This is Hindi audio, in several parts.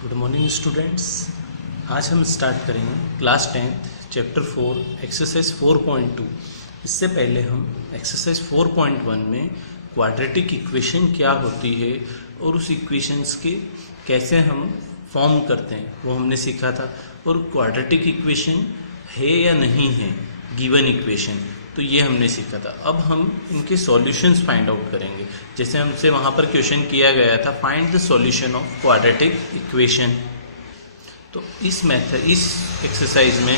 Good morning students. आज हम स्टार्ट करेंगे क्लास 10th चैप्टर 4 एक्सरसाइज 4.2। इससे पहले हम एक्सरसाइज 4.1 में क्वाड्रेटिक इक्वेशन क्या होती है और उस इक्वेशंस के कैसे हम फॉर्म करते हैं वो हमने सीखा था। और क्वाड्रेटिक इक्वेशन है या नहीं है गिवन इक्वेशन, तो ये हमने सीखा था। अब हम इनके सॉल्यूशंस फाइंड आउट करेंगे। जैसे हमसे वहाँ पर क्वेश्चन किया गया था, find the solution of quadratic equation. तो इस एक्सरसाइज में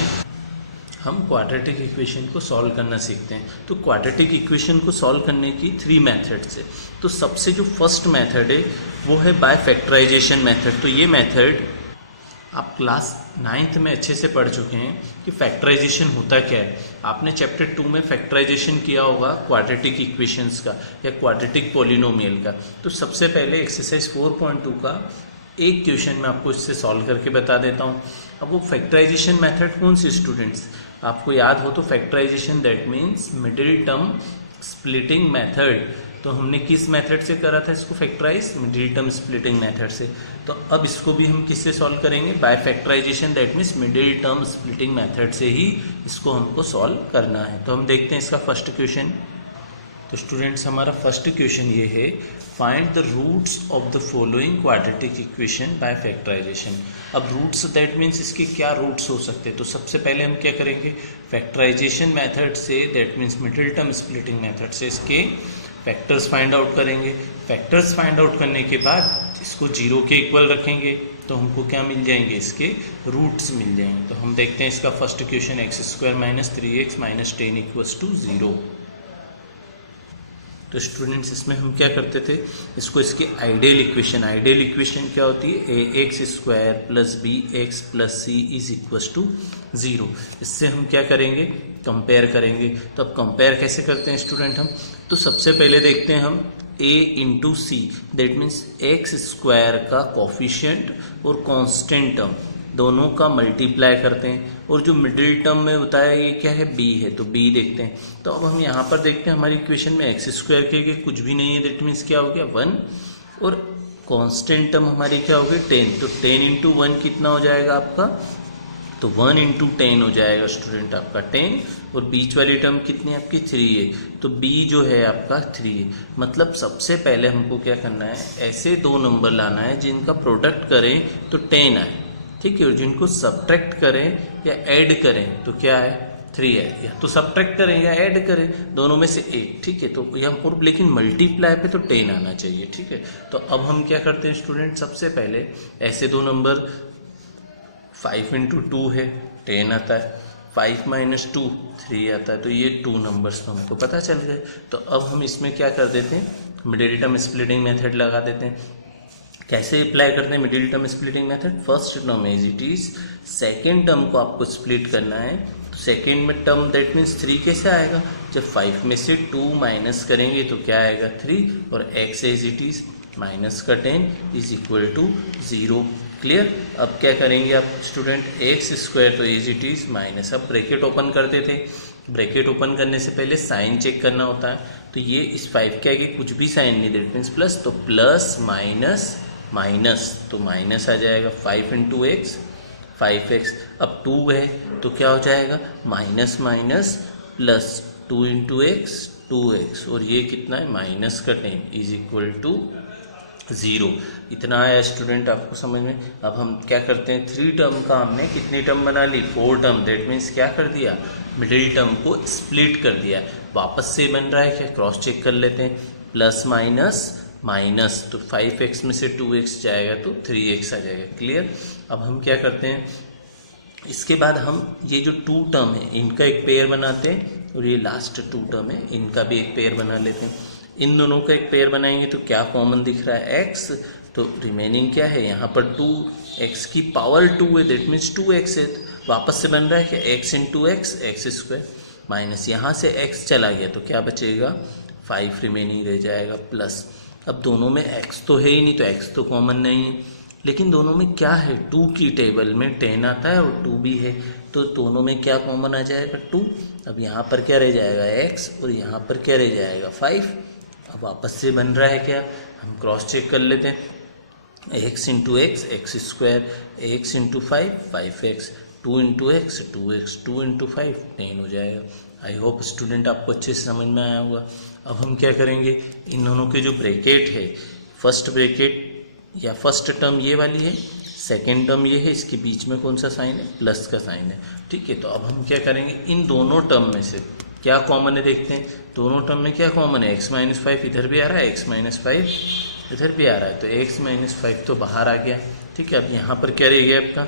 हम क्वाड्रेटिक इक्वेशन को सॉल्व करना सीखते हैं। तो क्वाड्रेटिक इक्वेशन को सॉल्व करने की 3 मेथड्स है। तो सबसे जो फर्स्ट मेथड है वो है बाय फैक्टराइजेशन मेथड। तो ये मेथड आप क्लास 9th में अच्छे से पढ़ चुके हैं कि फैक्टराइजेशन होता क्या है। आपने चैप्टर 2 में फैक्टराइजेशन किया होगा क्वाड्रेटिक इक्वेशंस का या क्वाड्रेटिक पॉलिनोमियल का। तो सबसे पहले एक्सरसाइज 4.2 का एक क्वेश्चन मैं आपको इससे सॉल्व करके बता देता हूँ। अब वो फैक्टराइजेशन मेथड कौन सी स्टूडेंट्स आपको याद हो तो factorization that means middle term splitting method. तो हमने किस मेथड से करा था इसको factorize? Middle term splitting method से। तो अब इसको भी हम किससे सॉल्व करेंगे? By factorization that means middle term splitting method से ही इसको हमको सॉल्व करना है। तो हम देखते हैं इसका फर्स्ट क्वेश्चन। तो स्टूडेंट्स हमारा फर्स्ट क्वेश्चन ये है, find the roots of the following quadratic equation by factorization. अब रूट्स दैट मीन्स इसके क्या रूट्स हो सकते हैं। तो सबसे पहले हम क्या करेंगे, फैक्टराइजेशन मेथड से that means middle term splitting method से इसके फैक्टर्स फाइंड आउट करेंगे। फैक्टर्स फाइंड आउट करने के बाद इसको 0 के इक्वल रखेंगे तो हमको क्या मिल जाएंगे, इसके रूट्स मिल जाएंगे। तो हम देखते हैं इसका फर्स्ट क्वेश्चन, x² - 3x - 10 = 0। तो स्टूडेंट्स इसमें हम क्या करते थे, इसको इसकी आइडियल इक्वेशन क्या होती है, ax² + bx + c = 0। इससे हम क्या करेंगे, कंपेयर करेंगे। तो अब कंपेयर कैसे करते हैं स्टूडेंट हम? तो सबसे पहले देखते हैं हम a × c that means x² का कोफिशिएंट और कांस्टेंट टर्म दोनों का मल्टीप्लाई करते हैं। और जो मिडिल टर्म में होता है ये क्या है, b है, तो b देखते हैं। तो अब हम यहाँ पर देखते हैं हमारी इक्वेशन में x² के कुछ भी नहीं है, दैट मीन्स क्या हो गया 1। और कांस्टेंट टर्म हमारी क्या हो गई 10। तो 10 × 1 कितना हो जाएगा आपका, तो 1 × 10 हो जाएगा स्टूडेंट आपका 10। और बीच वाली टर्म कितनी आपकी 3 है, तो b जो है आपका 3 है। मतलब सबसे पहले हमको क्या करना है, ऐसे 2 नंबर लाना है जिनका प्रोडक्ट करें तो 10 आए, ठीक है। और जिनको सब्ट्रैक्ट करें या ऐड करें तो क्या है 3 है। या तो सब्ट्रैक्ट करें या ऐड करें, दोनों में से एक, ठीक है। तो यहाँ लेकिन मल्टीप्लाई पे तो 10 आना चाहिए, ठीक है। तो अब हम क्या करते हैं स्टूडेंट, सबसे पहले ऐसे 2 नंबर 5 × 2 है 10 आता है, 5 - 2 3 आता है। तो ये 2 नंबर्स तो हमको पता चल गए। तो अब हम इसमें क्या कर देते हैं, मिडिल टर्म स्प्लिटिंग मेथड लगा देते हैं। कैसे अप्लाई करते हैं middle term splitting method? First term as it is, second term को आपको स्प्लिट करना है। तो सेकेंड में टर्म दैट मीन्स 3 कैसे आएगा, जब 5 में से 2 माइनस करेंगे तो क्या आएगा 3। और x as it is -10 = 0। Clear. अब क्या करेंगे आप स्टूडेंट, x² तो एज इट इज माइनस, अब ब्रैकेट ओपन करते थे, ब्रैकेट ओपन करने से पहले साइन चेक करना होता है। तो ये इस 5 के आगे कुछ भी साइन नहीं, दैट मीन्स प्लस, तो प्लस माइनस माइनस, तो माइनस आ जाएगा 5 × x 5x। अब 2 है तो क्या हो जाएगा minus minus plus, 2 × x 2x। और ये कितना है -10 = 0। इतना आया स्टूडेंट आपको समझ में। अब हम क्या करते हैं, 3 टर्म का हमने कितनी टर्म बना ली, 4 टर्म। दैट मीन्स क्या कर दिया, मिडिल टर्म को स्प्लिट कर दिया। वापस से बन रहा है क्या, क्रॉस चेक कर लेते हैं, प्लस माइनस माइनस, तो 5x में से 2x जाएगा तो 3x आ जाएगा। क्लियर। अब हम क्या करते हैं, इसके बाद हम ये जो 2 टर्म है इनका एक पेयर बनाते हैं, और ये लास्ट 2 टर्म है इनका भी एक पेयर बना लेते हैं। इन दोनों का एक पेयर बनाएंगे तो क्या कॉमन दिख रहा है, x। तो रिमेनिंग क्या है यहाँ पर 2x² है, दैट मीन्स 2x है। वापस से बन रहा है कि x × x x² माइनस, यहाँ से x चला गया तो क्या बचेगा 5 रिमेनिंग रह जाएगा प्लस। अब दोनों में x तो है ही नहीं, तो x तो कॉमन नहीं है, लेकिन दोनों में क्या है, 2 की टेबल में 10 आता है और 2 भी है, तो दोनों में क्या कॉमन आ जाएगा 2। अब यहाँ पर क्या रह जाएगा x और यहाँ पर क्या रह जाएगा 5। अब वापस से बन रहा है क्या, हम क्रॉस चेक कर लेते हैं। X into x x square, x into 5 two into x 2x, 2 into 5 10 हो जाएगा। आई होप स्टूडेंट आपको अच्छे से समझ में आया होगा। अब हम क्या करेंगे, इन दोनों के जो ब्रैकेट है, फर्स्ट ब्रैकेट या फर्स्ट टर्म ये वाली है, सेकेंड टर्म ये है, इसके बीच में कौन सा साइन है, प्लस का साइन है। ठीक है, तो अब हम क्या करेंगे, इन दोनों टर्म में से क्या कॉमन है देखते हैं। दोनों टर्म में क्या कॉमन है, x माइनस 5 इधर भी आ रहा है, x माइनस 5 इधर भी आ रहा है, तो x माइनस 5 तो बाहर आ गया। ठीक है, अब यहाँ पर क्या रह गया आपका,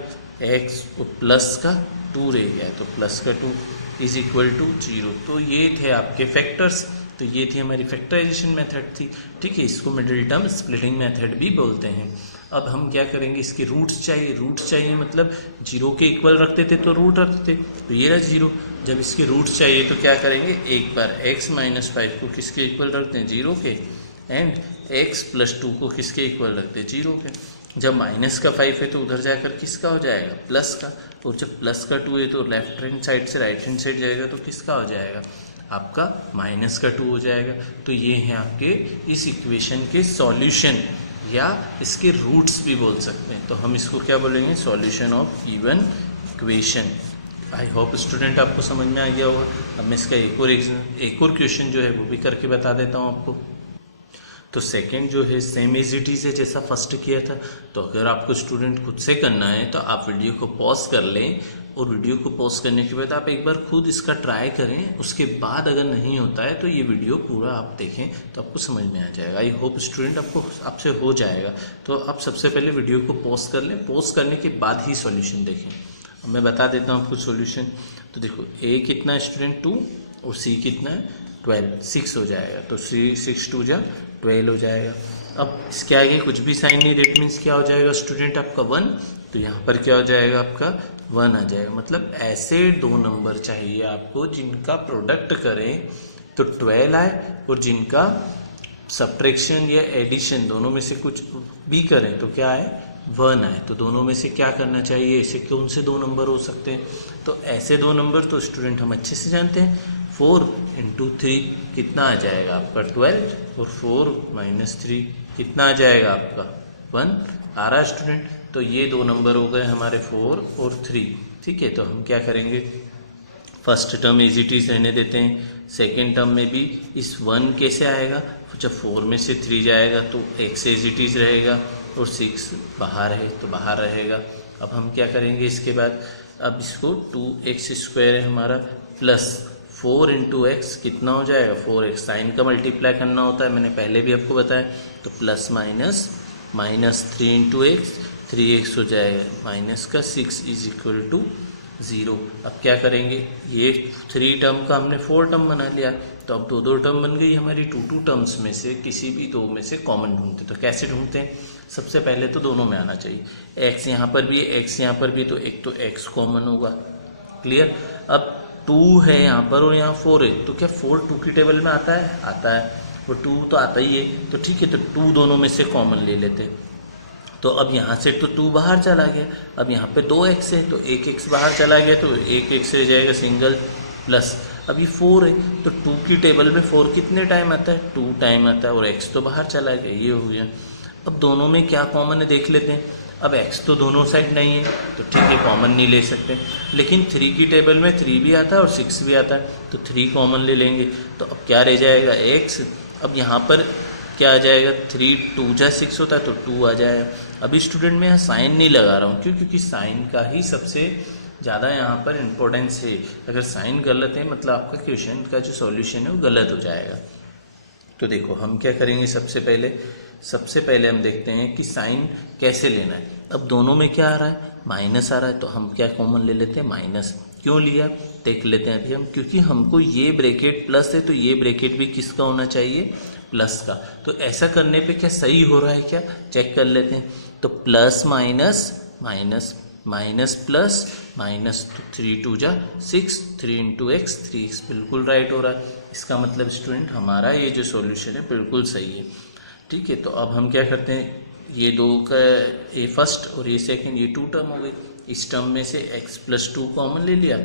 x प्लस का 2 रह गया, तो प्लस का 2 इज इक्वल टू 0। तो ये थे आपके फैक्टर्स, तो ये थी हमारी फैक्टराइजेशन मेथड थी। ठीक है, इसको मिडिल टर्म स्प्लिटिंग मेथड भी बोलते हैं। अब हम क्या करेंगे, इसके रूट्स चाहिए। रूट्स चाहिए मतलब 0 के इक्वल रखते थे तो रूट रखते, तो ये रहा 0। जब इसके रूट्स चाहिए तो क्या करेंगे, एक बार x माइनस 5 को किसके इक्वल रखते हैं, 0 के, एंड x प्लस 2 को किसके इक्वल रखते हैं, 0 के। जब माइनस का 5 है तो उधर जाकर किसका हो जाएगा, प्लस का, और जब प्लस का 2 है तो लेफ्ट हैंड साइड से राइट हैंड साइड जाएगा तो किसका हो जाएगा, आपका माइनस का 2 हो जाएगा। तो ये हैं आपके इस इक्वेशन के सॉल्यूशन, या इसके रूट्स भी बोल सकते हैं। तो हम इसको क्या बोलेंगे, solution of given equation. I hope student आपको समझ में आ गया होगा। अब मैं इसका एक और क्वेश्चन जो है वो भी करके बता देता हूँ आपको। तो सेकंड जो है सेम एज इट इज है जैसा फर्स्ट किया था। तो अगर आपको स्टूडेंट खुद से करना है तो आप वीडियो को पॉज कर लें, और वीडियो को पॉज करने के बाद आप एक बार खुद इसका ट्राई करें। उसके बाद अगर नहीं होता है तो ये वीडियो पूरा आप देखें तो आपको समझ में आ जाएगा। आई होप स्टूडेंट आपसे हो जाएगा। तो आप सबसे पहले वीडियो को पॉज कर लें, पॉज करने के बाद ही सॉल्यूशन देखें। अब मैं बता देता हूँ आपको सॉल्यूशन। तो देखो a कितना है स्टूडेंट 2, और c कितना है 12, 6 हो जाएगा। तो 6 2 जा 12 हो जाएगा। अब इसके आगे कुछ भी साइन नहीं, दैट मीन्स क्या हो जाएगा स्टूडेंट आपका 1। तो यहाँ पर क्या हो जाएगा आपका 1 आ जाएगा। मतलब ऐसे 2 नंबर चाहिए आपको जिनका प्रोडक्ट करें तो 12 आए, और जिनका सब्ट्रैक्शन या एडिशन दोनों में से कुछ भी करें तो क्या आए, 1 आए। तो दोनों में से क्या करना चाहिए, ऐसे कौन से 2 नंबर हो सकते हैं। तो ऐसे 2 नंबर तो स्टूडेंट हम अच्छे से जानते हैं। 4 इंटू 3 कितना आ जाएगा आपका 12, और 4 माइनस 3 कितना आ जाएगा आपका 1 आ रहा है स्टूडेंट। तो ये 2 नंबर हो गए हमारे 4 और 3। ठीक है, तो हम क्या करेंगे, first term as it is रहने देते हैं। सेकेंड टर्म में भी इस 1 कैसे आएगा, जब 4 में से 3 जाएगा तो x एज इट इज रहेगा, और 6 बाहर है तो बाहर रहेगा। अब हम क्या करेंगे इसके बाद, अब इसको 2x स्क्वायर है हमारा, प्लस 4 इंटू एक्स कितना हो जाएगा 4x। साइन का मल्टीप्लाई करना होता है, मैंने पहले भी आपको बताया। तो plus minus 3 into x 3x हो जाएगा, माइनस का 6 इज इक्वल टू 0। अब क्या करेंगे, ये 3 टर्म का हमने 4 टर्म बना लिया। तो अब 2 टर्म बन गई हमारी। 2 टर्म्स में से किसी भी 2 में से कॉमन ढूंढते। तो कैसे ढूंढते हैं, सबसे पहले तो दोनों में आना चाहिए। x यहाँ पर भी है, x यहाँ पर भी, तो एक तो x कॉमन होगा, क्लियर। अब 2 है यहाँ पर और यहाँ 4 है, तो क्या 4 2 की टेबल में आता है, आता है, और 2 तो आता ही है। तो ठीक है, तो 2 दोनों में से कॉमन ले लेते हैं। तो अब यहाँ से तो 2 बाहर चला गया। अब यहाँ पे 2x है तो 1x बाहर चला गया, तो 1x रह जाएगा सिंगल, प्लस अब ये 4 है तो 2 की टेबल में 4 कितने टाइम आता है, 2 टाइम आता है, और x तो बाहर चला गया, ये हो गया। अब दोनों में क्या कॉमन है देख लेते हैं। अब x तो दोनों साइड नहीं है तो ठीक है, कॉमन नहीं ले सकते। लेकिन 3 की टेबल में 3 भी आता है और 6 भी आता है, तो 3 कॉमन ले लेंगे। तो अब क्या रह जाएगा x। अब यहाँ पर क्या आ जाएगा, 3 2 जा 6 होता है तो 2 आ जाएगा। अभी स्टूडेंट मैं यहाँ साइन नहीं लगा रहा हूँ, क्यों, क्योंकि साइन का ही सबसे ज़्यादा यहाँ पर इम्पोर्टेंस है। अगर साइन गलत है मतलब आपका क्वेश्चन का जो सॉल्यूशन है वो गलत हो जाएगा। तो देखो हम क्या करेंगे, सबसे पहले हम देखते हैं कि साइन कैसे लेना है। अब दोनों में क्या आ रहा है, माइनस आ रहा है, तो हम क्या कॉमन ले लेते हैं, माइनस। क्यों लिया देख लेते हैं अभी हम, क्योंकि हमको ये ब्रैकेट प्लस है तो ये ब्रैकेट भी किसका होना चाहिए, प्लस का। तो ऐसा करने पे क्या सही हो रहा है क्या, चेक कर लेते हैं। तो प्लस माइनस प्लस माइनस, तो 3 2 जा 6, 3 इंटू एक्स 3x बिल्कुल राइट हो रहा है। इसका मतलब स्टूडेंट हमारा ये जो सॉल्यूशन है बिल्कुल सही है। ठीक है, तो अब हम क्या करते हैं, ये 2 का ये फर्स्ट और ये सेकंड, ये 2 टर्म हो गई। इस टर्म में से x प्लस 2 कॉमन ले लिया,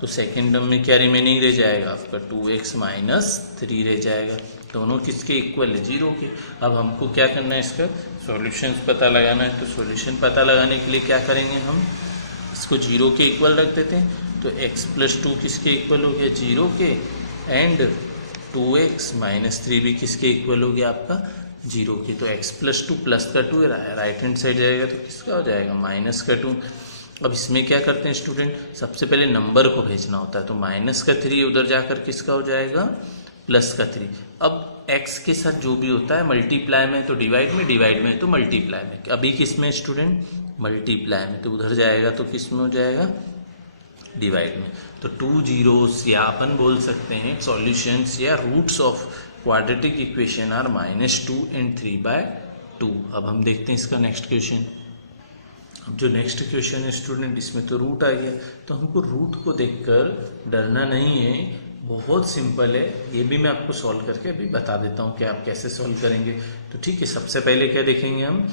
तो सेकेंड टर्म में क्या रिमेनिंग रह जाएगा आपका 2x माइनस 3 रह जाएगा। दोनों किसके इक्वल है, 0 के। अब हमको क्या करना है, इसका सॉल्यूशंस पता लगाना है। तो सॉल्यूशन पता लगाने के लिए क्या करेंगे, हम इसको 0 के इक्वल रख देते हैं। तो x + 2 किसके इक्वल हो गया, 0 के, एंड 2x - 3 भी किसके इक्वल हो गया, आपका 0 के। तो x + 2 प्लस का 2 राइट हैंड साइड जाएगा तो किसका हो जाएगा, -2। अब इसमें क्या करते हैं स्टूडेंट, सबसे पहले नंबर को भेजना होता है। तो -3 उधर जाकर किसका हो जाएगा, +3। अब x के साथ जो भी होता है मल्टीप्लाई में तो डिवाइड में तो मल्टीप्लाई में। अभी किस में स्टूडेंट, मल्टीप्लाई में, तो उधर जाएगा तो किस में हो जाएगा, डिवाइड में। तो 2 zeros या अपन बोल सकते हैं सॉल्यूशंस या roots of quadratic equation are -2 and 3/2। अब हम देखते हैं इसका नेक्स्ट क्वेश्चन। अब जो नेक्स्ट क्वेश्चन है स्टूडेंट, इसमें तो रूट आ गया, तो हमको रूट को देखकर डरना नहीं है, बहुत सिंपल है। ये भी मैं आपको सॉल्व करके अभी बता देता हूँ कि आप कैसे सॉल्व करेंगे। तो ठीक है, सबसे पहले क्या देखेंगे हम,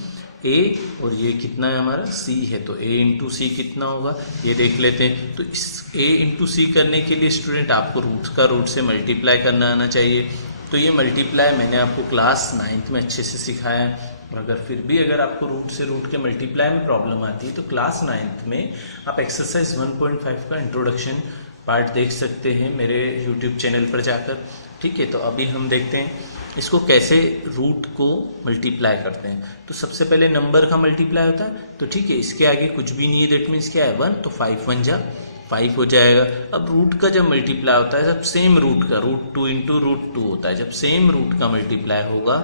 a और ये कितना है हमारा, c है, तो a × c कितना होगा ये देख लेते हैं। तो इस a × c करने के लिए स्टूडेंट आपको रूट से मल्टीप्लाई करना आना चाहिए। तो ये मल्टीप्लाई मैंने आपको क्लास 9th में अच्छे से सिखाया है। और अगर फिर भी अगर आपको रूट के मल्टीप्लाई में प्रॉब्लम आती है तो क्लास 9th में आप एक्सरसाइज 1.5 का इंट्रोडक्शन पार्ट देख सकते हैं मेरे यूट्यूब चैनल पर जाकर। ठीक है, तो अभी हम देखते हैं इसको कैसे रूट को मल्टीप्लाई करते हैं। तो सबसे पहले नंबर का मल्टीप्लाई होता है, तो ठीक है, इसके आगे कुछ भी नहीं है, दैट मीन्स क्या है 1, तो 5 × 1 = 5 हो जाएगा। अब रूट का जब मल्टीप्लाई होता है, जब सेम रूट का √2 × √2 होता है, जब सेम रूट का मल्टीप्लाई होगा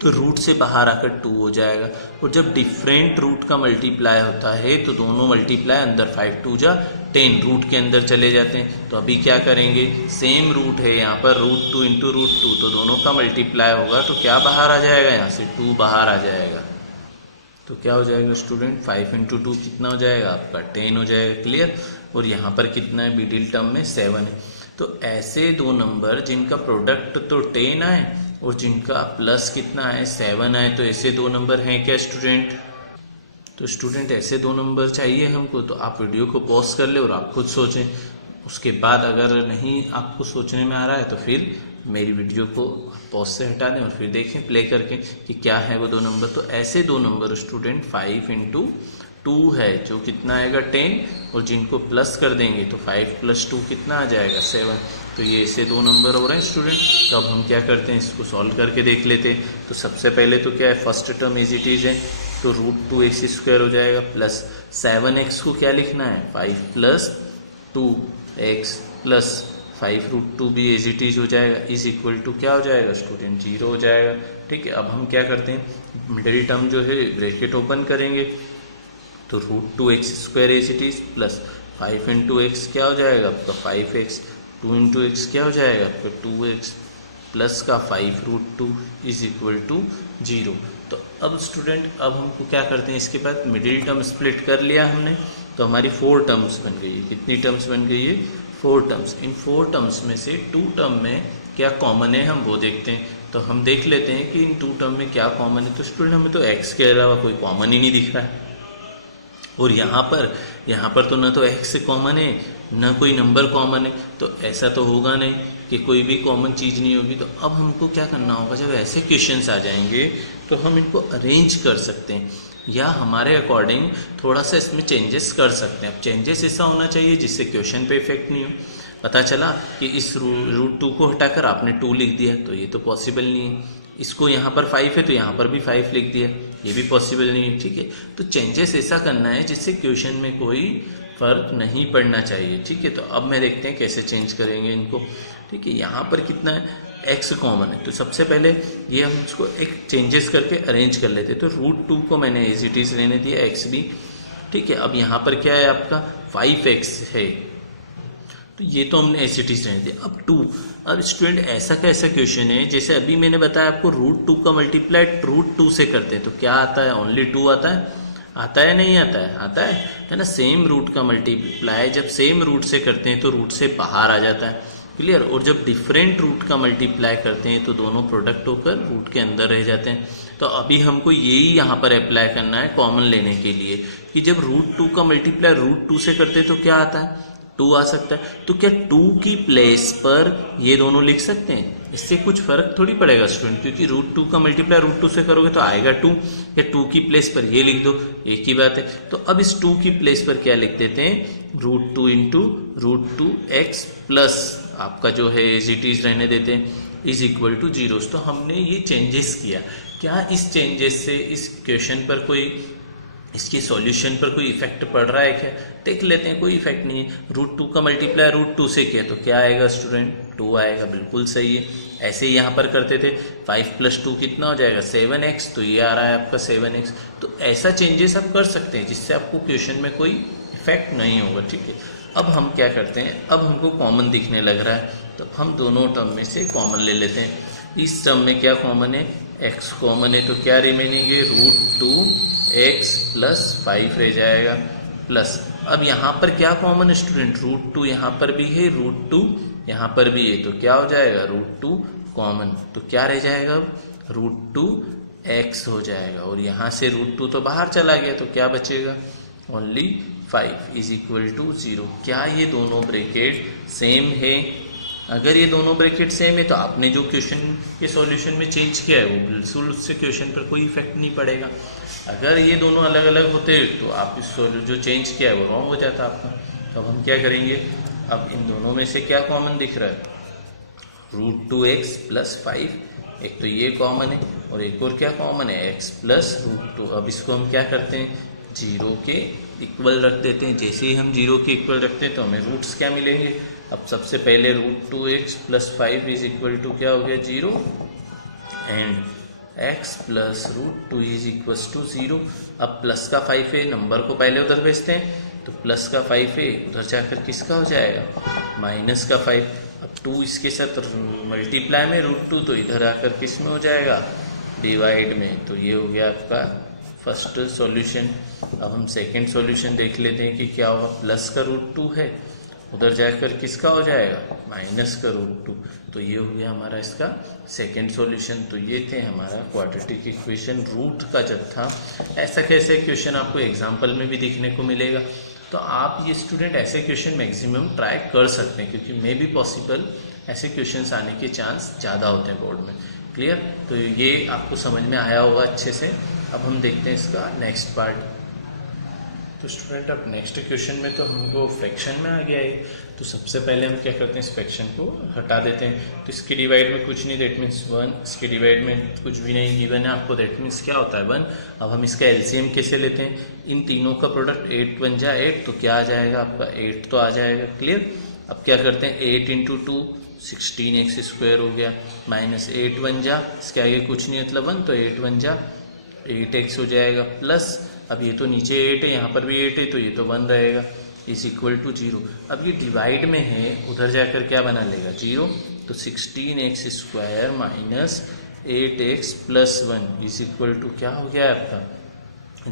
तो रूट से बाहर आकर 2 हो जाएगा। और जब डिफरेंट रूट का मल्टीप्लाई होता है तो दोनों मल्टीप्लाई अंदर 5 × 2 = 10 रूट के अंदर चले जाते हैं। तो अभी क्या करेंगे, सेम रूट है यहाँ पर √2 × √2, तो दोनों का मल्टीप्लाई होगा तो क्या बाहर आ जाएगा, यहाँ से 2 बाहर आ जाएगा। तो क्या हो जाएगा स्टूडेंट, 5 × 2 कितना हो जाएगा आपका, 10 हो जाएगा। क्लियर। और यहाँ पर कितना है, मिडिल टर्म में 7 है। तो ऐसे दो नंबर जिनका प्रोडक्ट तो 10 आए और जिनका प्लस कितना है, 7 आए, तो ऐसे दो नंबर हैं क्या स्टूडेंट। तो स्टूडेंट ऐसे दो नंबर चाहिए हमको, तो आप वीडियो को पॉज कर ले और आप खुद सोचें। उसके बाद अगर नहीं आपको सोचने में आ रहा है तो फिर मेरी वीडियो को पॉज से हटा दें और फिर देखें प्ले करके कि क्या है वो दो नंबर। तो ऐसे दो नंबर स्टूडेंट 5 × 2 है, जो कितना आएगा 10, और जिनको प्लस कर देंगे तो 5 + 2 कितना आ जाएगा 7। तो ये ऐसे दो नंबर हो रहे हैं स्टूडेंट। तो अब हम क्या करते हैं, इसको सॉल्व करके देख लेते हैं। तो सबसे पहले तो क्या है, first term as it is है, तो √2x² हो जाएगा, प्लस 7x को क्या लिखना है, 5 + 2x प्लस 5 √2 भी एज इट इज हो जाएगा, इज इक्वल टू क्या हो जाएगा स्टूडेंट, 0 हो जाएगा। ठीक है, अब हम क्या करते हैं, मिडिल टर्म जो है ब्रैकेट ओपन करेंगे, तो √2x² as it is plus 5 × x क्या हो जाएगा आपका 5x, 2 × x क्या हो जाएगा आपका 2x, प्लस का 5 √2 इज इक्वल टू 0। तो अब स्टूडेंट अब हमको क्या करते हैं, इसके बाद मिडिल टर्म स्प्लिट कर लिया हमने, तो हमारी 4 टर्म्स बन गई है। कितनी टर्म्स बन गई है, 4 टर्म्स। इन 4 टर्म्स में से 2 टर्म में क्या कॉमन है हम वो देखते हैं। तो हम देख लेते हैं कि इन 2 टर्म में क्या कॉमन है। तो स्टूडेंट हमें तो x के अलावा कोई कॉमन ही नहीं दिख रहा है, और यहाँ पर तो न तो x कॉमन है न कोई नंबर कॉमन है, तो ऐसा तो होगा नहीं कि कोई भी कॉमन चीज़ नहीं होगी। तो अब हमको क्या करना होगा, जब ऐसे क्वेश्चंस आ जाएंगे तो हम इनको अरेंज कर सकते हैं या हमारे अकॉर्डिंग थोड़ा सा इसमें चेंजेस कर सकते हैं। अब चेंजेस ऐसा होना चाहिए जिससे क्वेश्चन पे इफेक्ट नहीं हो। पता चला कि इस √2 को हटाकर आपने 2 लिख दिया, तो ये तो पॉसिबल नहीं है। इसको यहाँ पर 5 है तो यहाँ पर भी 5 लिख दिया, ये भी पॉसिबल नहीं है। ठीक है, तो चेंजेस ऐसा करना है जिससे क्वेश्चन में कोई फर्क नहीं पड़ना चाहिए। ठीक है, तो अब मैं देखते हैं कैसे चेंज करेंगे इनको। ठीक है, यहाँ पर कितना है, x कॉमन है, तो सबसे पहले ये हम इसको एक चेंजेस करके अरेंज कर लेते हैं। तो √2 को मैंने एज इट इज लेने दिया, x भी। ठीक है, अब यहाँ पर क्या है आपका 5x है, तो ये तो हमने एज इट इज रहने दिया। अब 2, अब स्टूडेंट ऐसा कैसा क्वेश्चन है, जैसे अभी मैंने बताया आपको √2 का मल्टीप्लाई √2 से करते हैं तो क्या आता है, ओनली 2 आता है। आता है नहीं आता है, आता है ना। सेम रूट का मल्टीप्लाई जब सेम रूट से करते हैं तो रूट से बाहर आ जाता है। क्लियर। और जब डिफरेंट रूट का मल्टीप्लाई करते हैं तो दोनों प्रोडक्ट होकर रूट के अंदर रह जाते हैं। तो अभी हमको यही यहाँ पर अप्लाई करना है कॉमन लेने के लिए, कि जब √2 का मल्टीप्लाई √2 से करते हैं तो क्या आता है, 2 आ सकता है। तो क्या 2 की प्लेस पर ये दोनों लिख सकते हैं? इससे कुछ फर्क थोड़ी पड़ेगा स्टूडेंट, क्योंकि √2 का मल्टीप्लाई √2 से करोगे तो आएगा 2, या 2 की प्लेस पर ये लिख दो, एक ही बात है। तो अब इस 2 की प्लेस पर क्या लिख देते हैं, √2 इंटू √2x प्लस आपका जो है एज इट इज रहने देते हैं, इज इक्वल टू 0। तो हमने ये चेंजेस किया। क्या इस चेंजेस से इस क्वेश्चन पर कोई, इसके सॉल्यूशन पर कोई इफेक्ट पड़ रहा है क्या? देख लेते हैं, कोई इफेक्ट नहीं है। √2 का मल्टीप्लाई √2 से किया तो क्या आएगा स्टूडेंट, 2 आएगा, बिल्कुल सही है। ऐसे ही यहाँ पर करते थे, 5 + 2 कितना हो जाएगा, 7x, तो ये आ रहा है आपका 7x। तो ऐसा चेंजेस आप कर सकते हैं जिससे आपको क्वेश्चन में कोई इफेक्ट नहीं होगा, ठीक है। अब हम क्या करते हैं, अब हमको कॉमन दिखने लग रहा है, तो हम दोनों टर्म में से कॉमन ले लेते हैं। इस टर्म में क्या कॉमन है, x कॉमन है, तो क्या रिमेनिंग है, √2x + 5 रह जाएगा, प्लस अब यहाँ पर क्या कॉमन है स्टूडेंट, √2 यहाँ पर भी है, √2 यहाँ पर भी है, तो क्या हो जाएगा, √2 कॉमन, तो क्या रह जाएगा, √2x हो जाएगा। और यहाँ से √2 तो बाहर चला गया, तो क्या बचेगा, ओनली 5 इज इक्वल टू 0। क्या ये दोनों ब्रैकेट सेम है? अगर ये दोनों ब्रैकेट सेम है तो आपने जो क्वेश्चन के सॉल्यूशन में चेंज किया है वो बिल्कुल उससे क्वेश्चन पर कोई इफेक्ट नहीं पड़ेगा। अगर ये दोनों अलग अलग होते तो आप इस जो चेंज किया है वो रॉन्ग हो जाता आपका। तो अब हम क्या करेंगे, अब इन दोनों में से क्या कॉमन दिख रहा है, √2x + 5, एक तो ये कॉमन है और एक और क्या कॉमन है, x + √2। अब इसको हम क्या करते हैं, 0 के इक्वल रख देते हैं। जैसे ही हम 0 के इक्वल रखते हैं तो हमें रूट्स क्या मिलेंगे, अब सबसे पहले √2x + 5 इज इक्वल टू क्या हो गया, 0, and x + √2 is equal to 0। अब प्लस का 5 है, नंबर को पहले उधर भेजते हैं, तो प्लस का 5 है, उधर जाकर किसका हो जाएगा, माइनस का 5। अब 2 इसके साथ मल्टीप्लाई में √2, तो इधर आकर किस में हो जाएगा, डिवाइड में। तो ये हो गया आपका फर्स्ट सॉल्यूशन। अब हम सेकंड सॉल्यूशन देख लेते हैं कि क्या होगा, प्लस का √2 है, उधर जाकर किसका हो जाएगा, माइनस का √2। तो ये हो गया हमारा इसका सेकंड सॉल्यूशन। तो ये थे हमारा क्वाड्रेटिक इक्वेशन, रूट का जत्था। ऐसा कैसे क्वेश्चन आपको एग्जाम्पल में भी देखने को मिलेगा। तो आप ये स्टूडेंट ऐसे क्वेश्चन मैक्सिमम ट्राई कर सकते हैं, क्योंकि मे बी पॉसिबल ऐसे क्वेश्चन आने के चांस ज़्यादा होते हैं बोर्ड में। क्लियर? तो ये आपको समझ में आया होगा अच्छे से। अब हम देखते हैं इसका नेक्स्ट पार्ट। तो स्टूडेंट अब नेक्स्ट क्वेश्चन में तो हमको फ्रैक्शन में आ गया है। तो सबसे पहले हम क्या करते हैं, इस फ्रैक्शन को हटा देते हैं। तो इसके डिवाइड में कुछ नहीं, दैट मीन्स 1, इसके डिवाइड में कुछ भी नहीं गिवन है आपको, दैट मीन्स क्या होता है 1। अब हम इसका एलसीएम कैसे लेते हैं, इन तीनों का प्रोडक्ट 8 × 1 = 8, तो क्या आ जाएगा आपका 8 तो आ जाएगा। क्लियर? अब क्या करते हैं, 8 × 2 16x² हो गया, माइनस 8 × 1 = इसके आगे कुछ नहीं मतलब 1, तो 8 × 1 = 8x हो जाएगा, प्लस अब ये तो नीचे 8 है, यहाँ पर भी 8 है, तो ये तो 1 रहेगा, इज इक्वल टू 0। अब ये डिवाइड में है, उधर जाकर क्या बना लेगा, 0, तो 16x² minus 8x + 1 is equal to क्या हो गया आपका,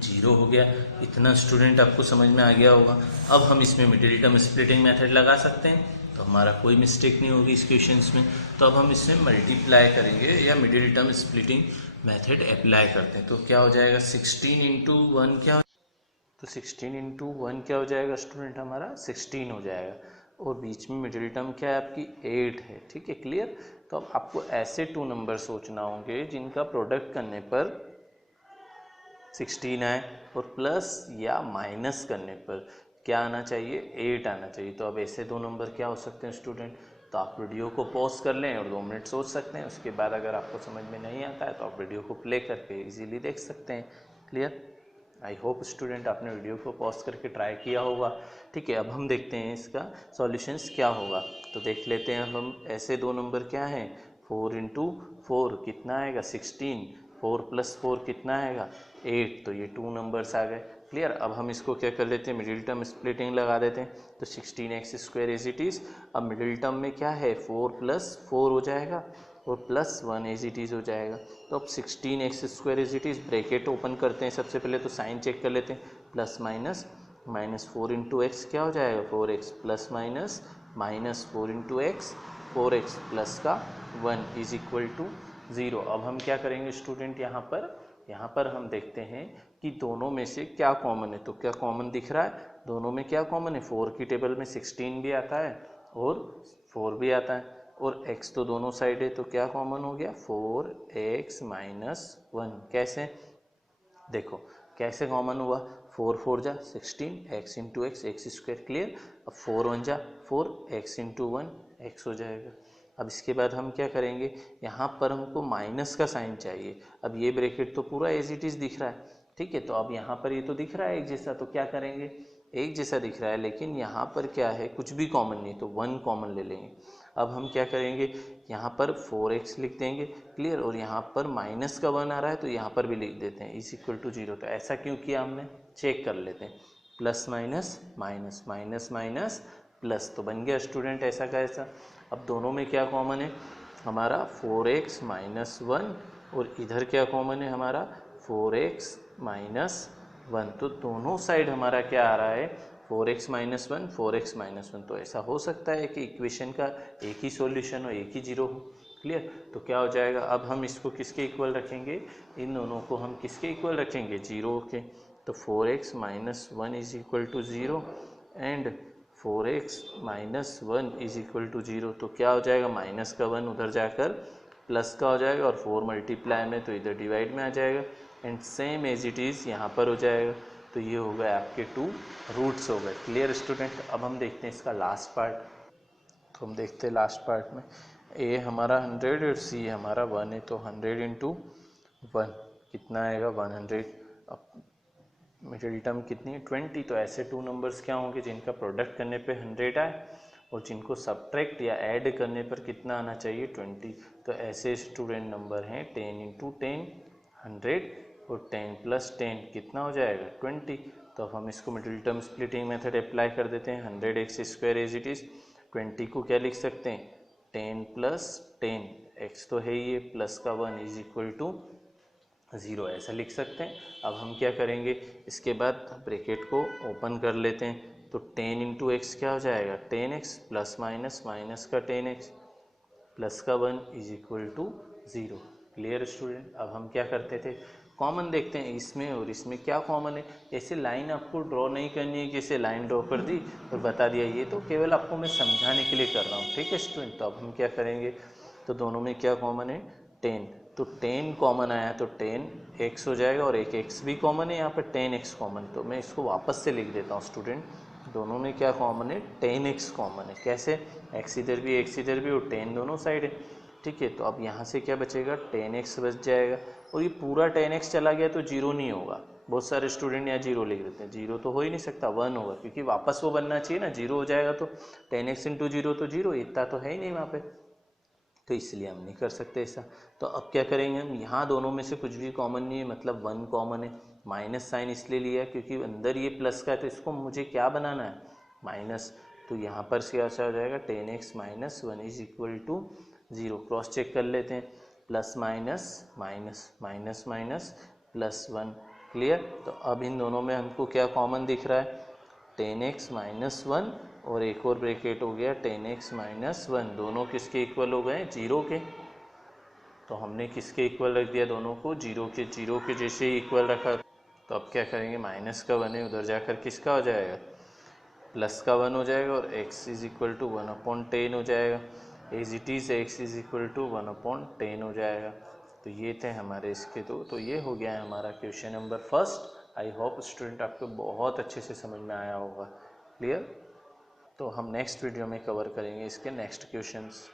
0 हो गया। इतना स्टूडेंट आपको समझ में आ गया होगा। अब हम इसमें मिडिल टर्म स्प्लिटिंग मेथड लगा सकते हैं, तो हमारा कोई मिस्टेक नहीं होगी इस क्वेश्चंस में। तो अब हम इसमें मल्टीप्लाई करेंगे या middle term splitting method apply करते हैं। तो क्या हो जाएगा, 16 × 1 क्या हो, तो 16 × 1 क्या हो जाएगा स्टूडेंट, हमारा 16 हो जाएगा। और बीच में मिडिल टर्म क्या है आपकी, 8 है। ठीक है, क्लियर? तो अब आपको ऐसे 2 नंबर सोचना होंगे जिनका प्रोडक्ट करने पर 16 आए और प्लस या माइनस करने पर क्या आना चाहिए, 8 आना चाहिए। तो अब ऐसे 2 नंबर क्या हो सकते हैं स्टूडेंट, तो आप वीडियो को पॉज कर लें और 2 मिनट सोच सकते हैं। उसके बाद अगर आपको समझ में नहीं आता है तो आप वीडियो को प्ले करके इजीली देख सकते हैं। क्लियर? आई होप स्टूडेंट आपने वीडियो को पॉज करके ट्राई किया होगा। ठीक है, अब हम देखते हैं इसका सॉल्यूशंस क्या होगा। तो देख लेते हैं हम ऐसे 2 नंबर क्या हैं, 4 × 4 कितना आएगा, 16, 4 + 4 कितना आएगा, 8। तो ये 2 नंबर्स आ गए। क्लियर? अब हम इसको क्या कर लेते हैं, मिडिल टर्म स्प्लिटिंग लगा देते हैं। तो 16x² एज इट इज़। अब मिडिल टर्म में क्या है, 4 + 4 हो जाएगा और +1 एज इट इज़ हो जाएगा। तो अब 16x² as it is, bracket open करते हैं सबसे पहले, तो साइन चेक कर लेते हैं, प्लस माइनस -4 × x क्या हो जाएगा, 4x, plus minus -4 × x 4x plus का 1 इज इक्वल टू 0। अब हम क्या करेंगे स्टूडेंट, यहाँ पर यहाँ पर हम देखते हैं कि दोनों में से क्या कॉमन है। तो क्या कॉमन दिख रहा है, दोनों में क्या कॉमन है, 4 की टेबल में 16 भी आता है और 4 भी आता है और x तो दोनों साइड है, तो क्या कॉमन हो गया 4x माइनस 1। कैसे, देखो कैसे कॉमन हुआ, 4 4 जा 16 x into x x square, clear. अब 4 1 जा 4 x इंटू 1 एक्स हो जाएगा। अब इसके बाद हम क्या करेंगे, यहाँ पर हमको माइनस का साइन चाहिए। अब ये ब्रैकेट तो पूरा एज इट इज़ दिख रहा है, ठीक है। तो अब यहाँ पर ये तो दिख रहा है एक जैसा, तो क्या करेंगे, एक जैसा दिख रहा है, लेकिन यहाँ पर क्या है, कुछ भी कॉमन नहीं, तो 1 कॉमन ले लेंगे। अब हम क्या करेंगे, यहाँ पर 4x लिख देंगे, क्लियर। और यहाँ पर माइनस का 1 आ रहा है तो यहाँ पर भी लिख देते हैं इज इक्वल टू 0। तो ऐसा क्यों किया हमने, चेक कर लेते हैं। Plus minus minus minus minus plus, तो बन गया स्टूडेंट ऐसा का ऐसा। अब दोनों में क्या कॉमन है हमारा 4x माइनस 1, और इधर क्या कॉमन है हमारा 4x माइनस 1। तो दोनों साइड हमारा क्या आ रहा है 4x माइनस 1 4x माइनस 1। तो ऐसा हो सकता है कि इक्वेशन का एक ही सॉल्यूशन हो, एक ही जीरो हो, क्लियर। तो क्या हो जाएगा, अब हम इसको किसके इक्वल रखेंगे, इन दोनों को हम किसके इक्वल रखेंगे, जीरो के। तो 4x minus 1 is equal to 0 and 4x minus 1 is equal to 0। तो क्या हो जाएगा, माइनस का 1 उधर जाकर प्लस का हो जाएगा और 4 मल्टीप्लाई में तो इधर डिवाइड में आ जाएगा and same as it is यहाँ पर हो जाएगा। तो ये हो गए आपके 2 रूट्स हो गए, क्लियर स्टूडेंट। अब हम देखते हैं इसका लास्ट पार्ट। तो हम देखते हैं लास्ट पार्ट में ए हमारा 100 और सी हमारा 1 है। तो 100 इंटू 1 कितना आएगा 100। अब मिडिल टर्म कितनी है 20। तो ऐसे 2 नंबर्स क्या होंगे जिनका प्रोडक्ट करने पे 100 आए और जिनको सब्ट्रैक्ट या ऐड करने पर कितना आना चाहिए 20। तो ऐसे स्टूडेंट नंबर हैं 10 इंटू 10 100 और 10 प्लस 10 कितना हो जाएगा 20। तो अब हम इसको middle term splitting method apply कर देते हैं। 100x square as it is, 20 को क्या लिख सकते हैं 10 प्लस 10, x तो है ही, प्लस का 1 इज इक्वल टू 0 ऐसा लिख सकते हैं। अब हम क्या करेंगे, इसके बाद ब्रैकेट को ओपन कर लेते हैं। तो 10 इंटू एक्स क्या हो जाएगा 10x प्लस माइनस माइनस का 10x प्लस का 1 is equal to 0, clear student. अब हम क्या करते थे, कॉमन देखते हैं इसमें और इसमें क्या कॉमन है। ऐसे लाइन आपको ड्रॉ नहीं करनी है कि ऐसे लाइन ड्रॉ कर दी और बता दिया, ये तो केवल आपको मैं समझाने के लिए कर रहा हूँ, ठीक है स्टूडेंट। तो अब हम क्या करेंगे, तो दोनों में क्या कॉमन है 10। तो 10 कॉमन आया तो 10x हो जाएगा और एक x भी कॉमन है यहाँ पर 10x कॉमन। तो मैं इसको वापस से लिख देता हूँ स्टूडेंट, दोनों में क्या कॉमन है 10x कॉमन है। कैसे, x इधर भी x इधर भी और 10 दोनों साइड है, ठीक है। तो अब यहाँ से क्या बचेगा 10x बच जाएगा और ये पूरा 10x चला गया तो 0 नहीं होगा। बहुत सारे स्टूडेंट यहाँ 0 लिख देते हैं, 0 तो हो ही नहीं सकता 1 होगा, क्योंकि वापस वो बनना चाहिए ना, 0 हो जाएगा तो 10x इंटू 0 तो 0, इतना तो है ही नहीं वहाँ पे, तो इसलिए हम नहीं कर सकते ऐसा। तो अब क्या करेंगे हम, यहाँ दोनों में से कुछ भी कॉमन नहीं है, मतलब 1 कॉमन है। माइनस साइन इसलिए लिया क्योंकि अंदर ये प्लस का है तो इसको मुझे क्या बनाना है माइनस। तो यहाँ पर क्या हो जाएगा 10x minus 1 is equal to 0। Cross check कर लेते हैं, plus minus minus minus minus plus 1, clear. तो अब इन दोनों में हमको क्या कॉमन दिख रहा है 10x माइनस 1 और एक और ब्रैकेट हो गया 10x माइनस 1, दोनों किसके इक्वल हो गए 0 के। तो हमने किसके इक्वल रख दिया दोनों को 0 के, 0 के जैसे इक्वल रखा। तो अब क्या करेंगे, माइनस का 1 है उधर जाकर किसका हो जाएगा प्लस का 1 हो जाएगा और x इज इक्वल टू 1/10 हो जाएगा। As it is x is equal to 1/10 हो जाएगा। तो ये थे हमारे इसके दो। तो ये हो गया है हमारा question number first. I hope student आपको बहुत अच्छे से समझ में आया होगा, क्लियर। तो हम नेक्स्ट वीडियो में कवर करेंगे इसके नेक्स्ट क्वेश्चंस।